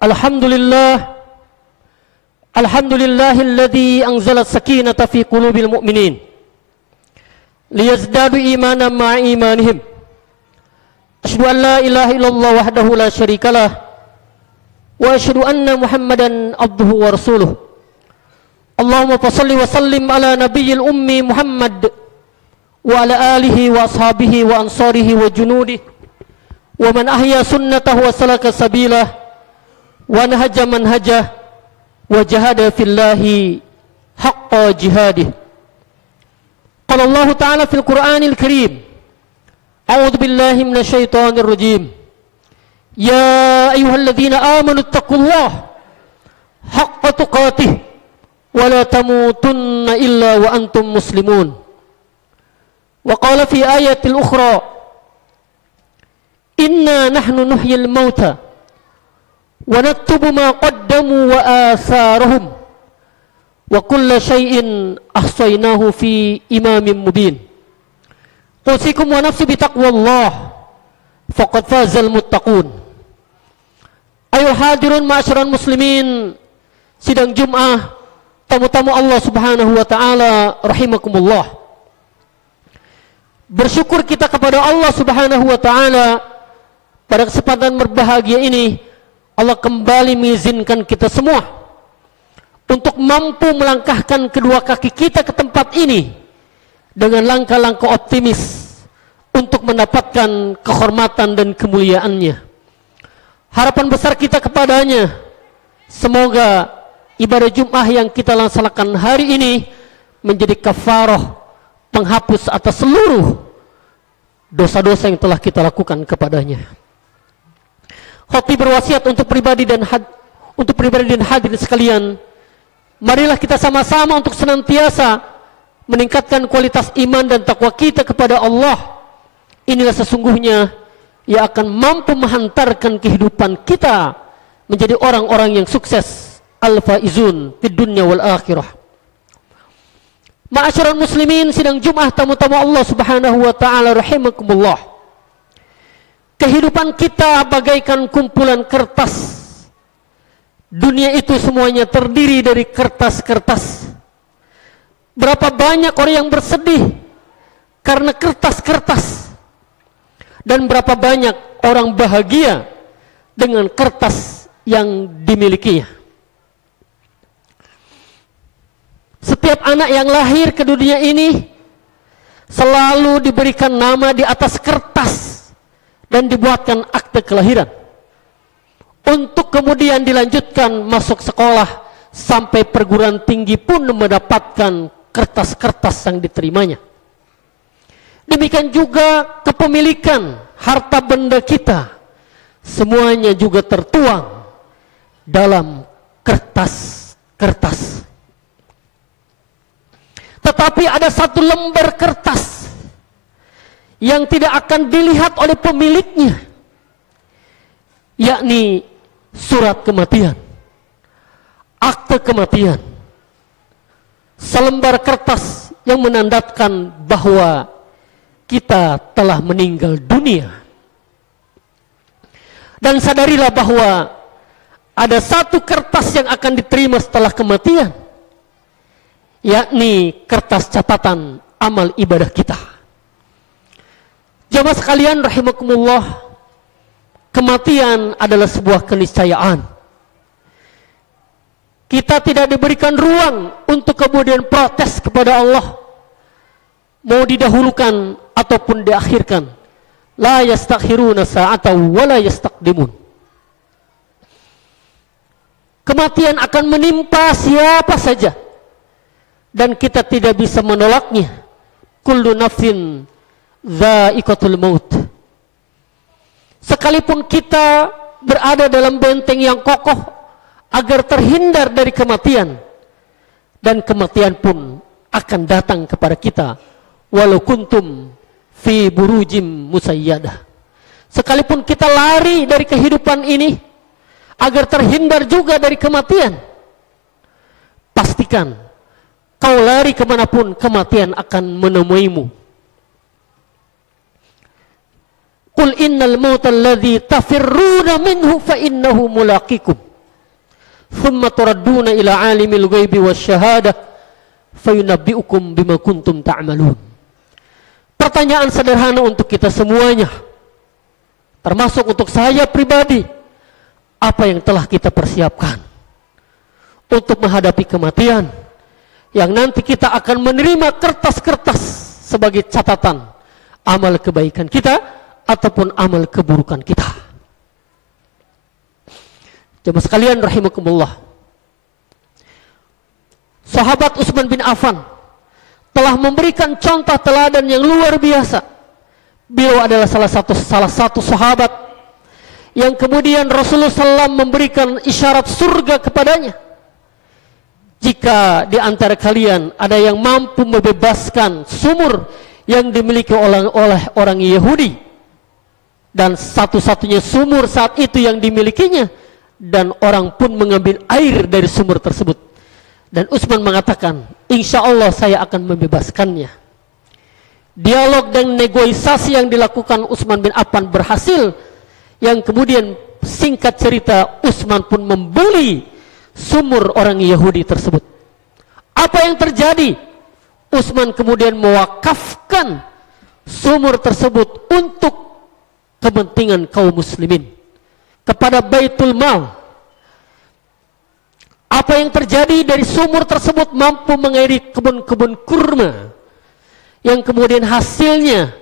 Alhamdulillah, alhamdulillahilladzi anzala as-sakinata fi qulubil mu'minin liyazdadu imanan ma'a imanihim. Asyhadu an la ilaha illallah wahdahu la syarikalah wa asyhadu anna Muhammadan abduhu wa rasuluh. Allahumma fashalli wa sallim ala nabiyyil ummi Muhammad wa ala alihi wa ashabihi wa ansarihi wa junudihi wa man ahya sunnatahu wa salaka sabilah wa nahaja manhajah wa jahada fillahi haqqa jihadih. Qala Allah Ta'ala fil Qur'anil Karim, a'udzu billahi minasy syaithanir rajim. Ya ayyuhalladzina amanu taqullaha haqqa tuqatih wa la tamutunna illa wa antum muslimun. Wa qala fi ayatil ukhra, inna nahnu nuhyil mauta wa naktubu ma qaddamu wa atharahum wa kulla syai'in ahsaynahu fi imamin mubin. Usikum wa nafsi bitaqwallah faqad fazal muttaqun. Ayuhal hadirun ma'asyiral muslimin, sidang Jum'ah, tamu-tamu Allah Subhanahu wa taala rahimakumullah. Bersyukur kita kepada Allah Subhanahu wa taala pada kesempatan berbahagia ini. Allah kembali mengizinkan kita semua untuk mampu melangkahkan kedua kaki kita ke tempat ini dengan langkah-langkah optimis untuk mendapatkan kehormatan dan kemuliaannya. Harapan besar kita kepadanya, semoga ibadah Jum'ah yang kita laksanakan hari ini menjadi kafarah, penghapus atas seluruh dosa-dosa yang telah kita lakukan kepadanya. Khotib berwasiat untuk pribadi dan hadirin sekalian, marilah kita sama-sama untuk senantiasa meningkatkan kualitas iman dan takwa kita kepada Allah. Inilah sesungguhnya yang akan mampu menghantarkan kehidupan kita menjadi orang-orang yang sukses, al-faizun fid dunya wal akhirah. Ma'asyiral muslimin, sidang Jum'ah, tamu-tamu Allah Subhanahu wa taala rahimakumullah. Kehidupan kita bagaikan kumpulan kertas. Dunia itu semuanya terdiri dari kertas-kertas. Berapa banyak orang yang bersedih karena kertas-kertas, dan berapa banyak orang bahagia dengan kertas yang dimilikinya. Setiap anak yang lahir ke dunia ini selalu diberikan nama di atas kertas dan dibuatkan akte kelahiran untuk kemudian dilanjutkan masuk sekolah sampai perguruan tinggi pun mendapatkan kertas-kertas yang diterimanya. Demikian juga kepemilikan harta benda kita, semuanya juga tertuang dalam kertas-kertas. Tetapi ada satu lembar kertas yang tidak akan dilihat oleh pemiliknya, yakni surat kematian, akte kematian. Selembar kertas yang menandakan bahwa kita telah meninggal dunia. Dan sadarilah bahwa ada satu kertas yang akan diterima setelah kematian, yakni kertas catatan amal ibadah kita. Jamaah sekalian rahimakumullah, kematian adalah sebuah keniscayaan. Kita tidak diberikan ruang untuk kemudian protes kepada Allah, mau didahulukan ataupun diakhirkan. La yastakhiruna sa'atan wa la yastaqdimun. Kematian akan menimpa siapa saja dan kita tidak bisa menolaknya. Kullu nafsin dha'iqatul maut. Sekalipun kita berada dalam benteng yang kokoh agar terhindar dari kematian, dan kematian pun akan datang kepada kita walau kuntum fi burujim musayyadah. Sekalipun kita lari dari kehidupan ini agar terhindar juga dari kematian, pastikan kau lari kemanapun, kematian akan menemuimu. Qul innal mautal ladzi tafirruna minhu fa innahu mulaqikum. thumma turadduna ila alimil ghaibi wasyahadah fayunabbi'ukum bima kuntum ta'malun. Pertanyaan sederhana untuk kita semuanya, termasuk untuk saya pribadi, apa yang telah kita persiapkan untuk menghadapi kematian yang nanti kita akan menerima kertas-kertas sebagai catatan amal kebaikan kita ataupun amal keburukan kita. Jemaah sekalian rahimakumullah, sahabat Utsman bin Affan telah memberikan contoh teladan yang luar biasa. Beliau adalah salah satu sahabat yang kemudian Rasulullah SAW memberikan isyarat surga kepadanya. Jika di antara kalian ada yang mampu membebaskan sumur yang dimiliki oleh orang Yahudi, dan satu-satunya sumur saat itu yang dimilikinya, dan orang pun mengambil air dari sumur tersebut, dan Utsman mengatakan, insya Allah saya akan membebaskannya. Dialog dan negosiasi yang dilakukan Utsman bin Affan berhasil, yang kemudian singkat cerita Utsman pun membeli sumur orang Yahudi tersebut. Apa yang terjadi? Utsman kemudian mewakafkan sumur tersebut untuk kepentingan kaum muslimin kepada Baitul Mal. Apa yang terjadi? Dari sumur tersebut mampu mengairi kebun-kebun kurma yang kemudian hasilnya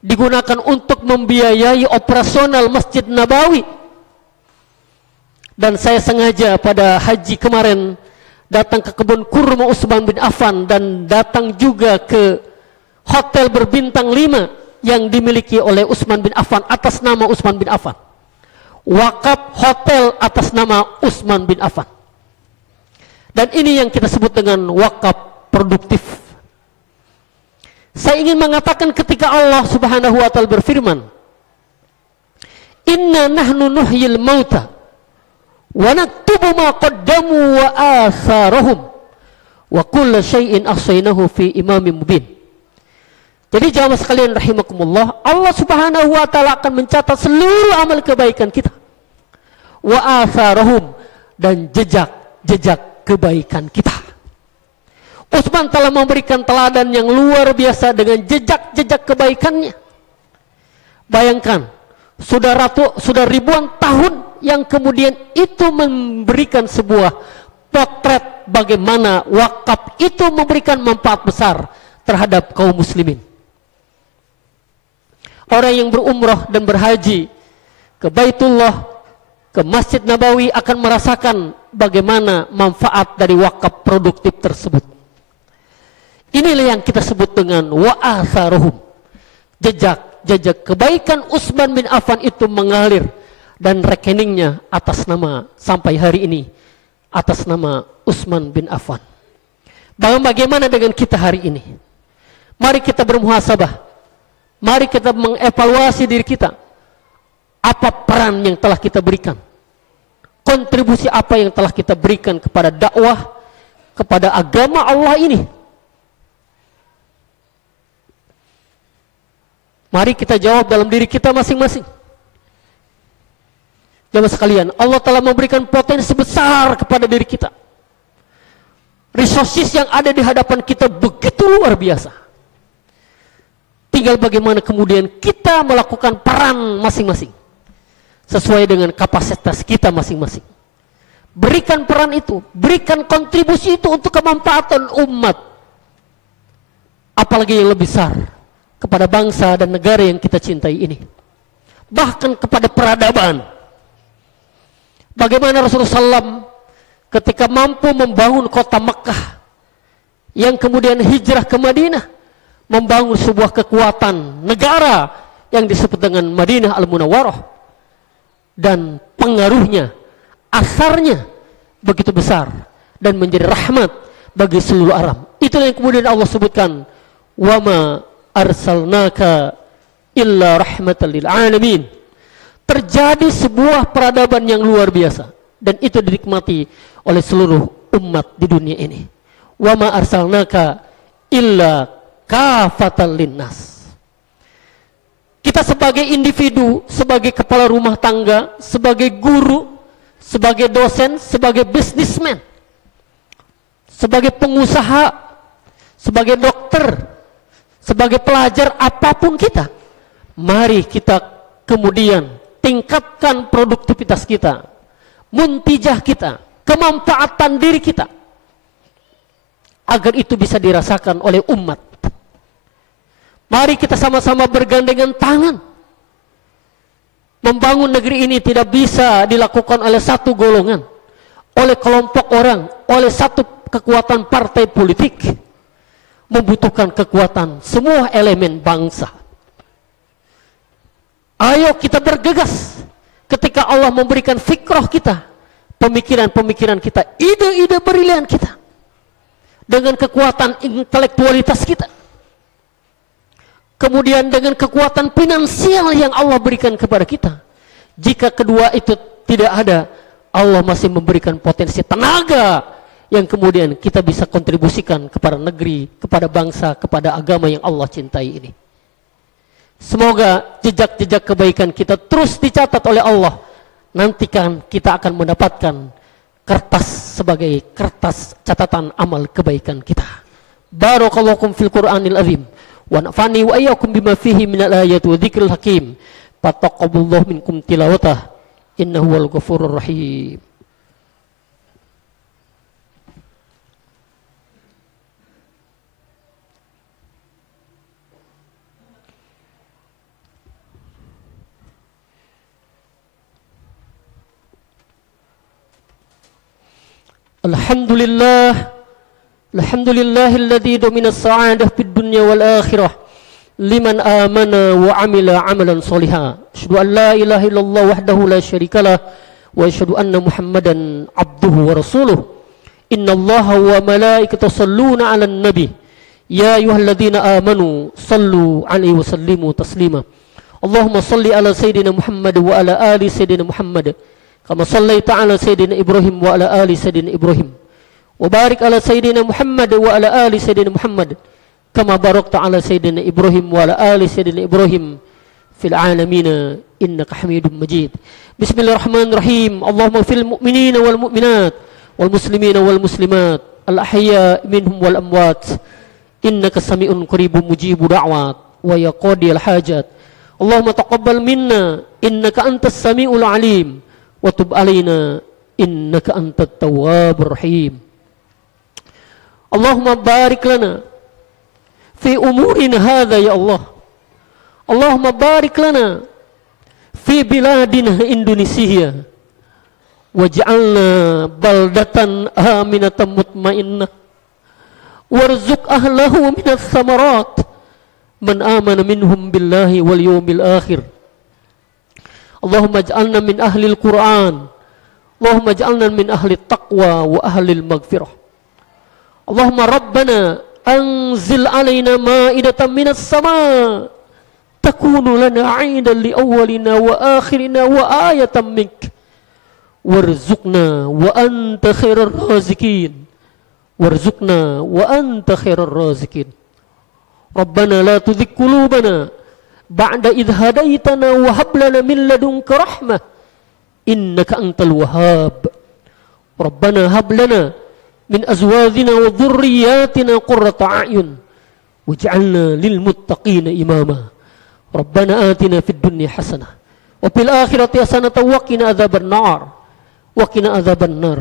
digunakan untuk membiayai operasional Masjid Nabawi. Dan saya sengaja pada haji kemarin datang ke kebun kurma Utsman bin Affan dan datang juga ke hotel berbintang 5 yang dimiliki oleh Utsman bin Affan atas nama Utsman bin Affan. Wakaf hotel atas nama Utsman bin Affan. Dan ini yang kita sebut dengan wakaf produktif. Saya ingin mengatakan ketika Allah Subhanahu wa taala berfirman, "Inna nahnu nuhyil mauta wa naktubu ma qaddamu wa atharahum wa kullu syai'in ahsaynahu fi imamin mubin." Jadi jamaah sekalian rahimakumullah, Allah Subhanahu wa taala akan mencatat seluruh amal kebaikan kita. Wa atharahum, dan jejak kebaikan kita. Utsman telah memberikan teladan yang luar biasa dengan jejak kebaikannya. Bayangkan, sudah ribuan tahun yang kemudian itu memberikan sebuah potret bagaimana wakaf itu memberikan manfaat besar terhadap kaum muslimin. Orang yang berumrah dan berhaji ke Baitullah, ke Masjid Nabawi akan merasakan bagaimana manfaat dari wakaf produktif tersebut. Inilah yang kita sebut dengan wa'atharuhum. Jejak kebaikan Utsman bin Affan itu mengalir, dan rekeningnya atas nama sampai hari ini atas nama Utsman bin Affan. Bagaimana dengan kita hari ini? Mari kita bermuhasabah. Mari kita mengevaluasi diri kita. Apa peran yang telah kita berikan? Kontribusi apa yang telah kita berikan kepada dakwah, kepada agama Allah ini? Mari kita jawab dalam diri kita masing-masing. Jamaah sekalian, Allah telah memberikan potensi besar kepada diri kita. Resources yang ada di hadapan kita begitu luar biasa. Tinggal bagaimana kemudian kita melakukan peran masing-masing sesuai dengan kapasitas kita masing-masing. Berikan peran itu, berikan kontribusi itu untuk kemanfaatan umat. Apalagi yang lebih besar, kepada bangsa dan negara yang kita cintai ini. Bahkan kepada peradaban. Bagaimana Rasulullah SAW ketika mampu membangun kota Makkah, yang kemudian hijrah ke Madinah, membangun sebuah kekuatan negara yang disebut dengan Madinah Al-Munawwarah, dan pengaruhnya, asarnya begitu besar dan menjadi rahmat bagi seluruh alam. Itulah yang kemudian Allah sebutkan, wa ma arsalnaka illa rahmatan lil alamin. Terjadi sebuah peradaban yang luar biasa, dan itu dinikmati oleh seluruh umat di dunia ini. Wa ma arsalnaka illa kafatan linnas. Kita sebagai individu, sebagai kepala rumah tangga, sebagai guru, sebagai dosen, sebagai bisnismen, sebagai pengusaha, sebagai dokter, sebagai pelajar, apapun kita, mari kita kemudian tingkatkan produktivitas kita, muntijah kita, kemanfaatan diri kita, agar itu bisa dirasakan oleh umat. Mari kita sama-sama bergandengan tangan. Membangun negeri ini tidak bisa dilakukan oleh satu golongan, oleh kelompok orang, oleh satu kekuatan partai politik. Membutuhkan kekuatan semua elemen bangsa. Ayo kita bergegas ketika Allah memberikan fikrah kita, pemikiran-pemikiran kita, ide-ide brilian kita, dengan kekuatan intelektualitas kita, kemudian dengan kekuatan finansial yang Allah berikan kepada kita. Jika kedua itu tidak ada, Allah masih memberikan potensi tenaga yang kemudian kita bisa kontribusikan kepada negeri, kepada bangsa, kepada agama yang Allah cintai ini. Semoga jejak-jejak kebaikan kita terus dicatat oleh Allah. Nantikan kita akan mendapatkan kertas sebagai kertas catatan amal kebaikan kita. Barakallahu fil Qur'anil azim. Wa nafani wa iyyakum bima fihi minal ayati wa dzikril hakim. Fataqabbalallahu minkum tilawatah. Innahu wal ghafurur rahim. Alhamdulillah, alhamdulillahilladzi domina sa'adah fid dunya wal akhirah liman amana wa amila amalan soliha. Asyhadu an la ilaha illallah wahdahu la syarikalah wa asyhadu anna Muhammadan abduhu wa rasuluh. Innallaha wa malaikatahu yusholluna 'alan nabi ya ayyuhalladzina amanu shallu 'alaihi wa sallimu taslima. Allahumma shalli ala sayyidina Muhammad wa ala ali sayyidina Muhammad kama sallaita ala sayyidina Ibrahim wa ala ali sayyidina Ibrahim wa barik ala sayyidina Muhammad wa ala ali sayyidina Muhammad kama barakta ala sayyidina Ibrahim wa ala ali sayyidina Ibrahim fil alamin innaka Hamidum Majid. Bismillahirrahmanirrahim. Allahumma fil mu'minina wal mu'minat wal muslimina wal muslimat al ahya minhum wal amwat innaka sami'un qaribun mujibu da'wat wa yaqdi al hajat. Allahumma taqabbal minna innaka antas sami'ul alim wa tub alaina innaka antat tawwabur rahim. Allahumma barik lana fi umurina hadha ya Allah. Allahumma barik lana fi biladina Indonesia waj'alna baldatan aminatan mutmainnah warzuq ahlahu minas samarat man amana minhum billahi wal yawmil akhir. Allahumma ij'alna min ahlil Qur'an. Allahumma ij'alna min ahli taqwa wa ahlil maghfirah. Allahumma rabbana anzil alaina ma'idatan minas sama' takunu lana 'aidan li awwalina wa akhirina wa ayatan mink warzuqna wa anta khairar raziqin warzuqna wa anta khairar raziqin. Rabbana la tuzigh qulubana ba'da idh hadaitana wa hab lana min ladunka rahmah innaka antal wahhab. Rabbana hab lana min azwajina wa dhurriyyatina qurrata a'yun waj'alna lil muttaqina imama. Rabbana atina fid dunya hasanah wa fil akhirati hasanah wa qina adzaban nar wa qina adzaban nar.